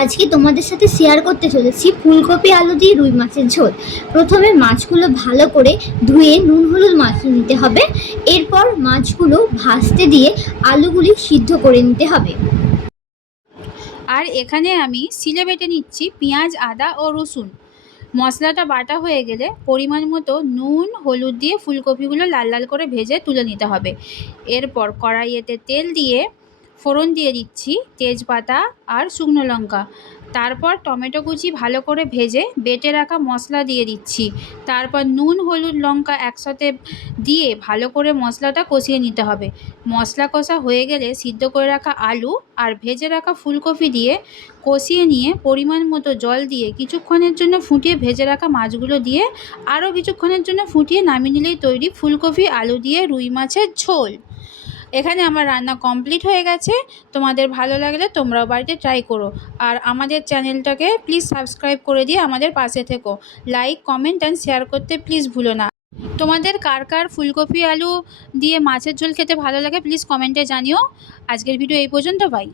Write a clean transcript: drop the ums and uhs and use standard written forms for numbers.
আজকে তোমাদের সাথে শেয়ার করতে চলেছি ফুলকপি আলু দিয়ে রুই মাছের ঝোল। প্রথমে মাছগুলো ভালো করে ধুয়ে নুন হলুদ মাখিয়ে নিতে হবে। এরপর মাছগুলো ভাজতে দিয়ে আলুগুলি সিদ্ধ করে নিতে হবে। আর এখানে আমি শিলে বেটে নিচ্ছি পেঁয়াজ, আদা ও রসুন। মশলাটা বাটা হয়ে গেলে পরিমাণ মতো নুন হলুদ দিয়ে ফুলকপিগুলো লাল লাল করে ভেজে তুলে নিতে হবে। এরপর কড়াইয়েতে তেল দিয়ে ফোড়ন দিয়ে দিচ্ছি তেজপাতা আর শুকনো লঙ্কা। তারপর টমেটো কুচি ভালো করে ভেজে বেটে রাখা মশলা দিয়ে দিচ্ছি। তারপর নুন হলুদ লঙ্কা একসাথে দিয়ে ভালো করে মশলাটা কষিয়ে নিতে হবে। মশলা কষা হয়ে গেলে সিদ্ধ করে রাখা আলু আর ভেজে রাখা ফুলকপি দিয়ে কষিয়ে নিয়ে পরিমাণ মতো জল দিয়ে কিছুক্ষণের জন্য ফুটিয়ে ভেজে রাখা মাছগুলো দিয়ে আরও কিছুক্ষণের জন্য ফুটিয়ে নামিয়ে নিলেই তৈরি ফুলকপি আলু দিয়ে রুই মাছের ঝোল। এখানে আমার রান্না কমপ্লিট হয়ে গেছে। তোমাদের ভালো লাগলে তোমরাও বাড়িতে ট্রাই করো। আর আমাদের চ্যানেলটাকে প্লিজ সাবস্ক্রাইব করে দিয়ে আমাদের পাশে থেকো। লাইক, কমেন্ট অ্যান্ড শেয়ার করতে প্লিজ ভুলো না। তোমাদের কার কার ফুলকপি আলু দিয়ে মাছের ঝোল খেতে ভালো লাগে প্লিজ কমেন্টে জানিও। আজকের ভিডিও এই পর্যন্ত, বাই।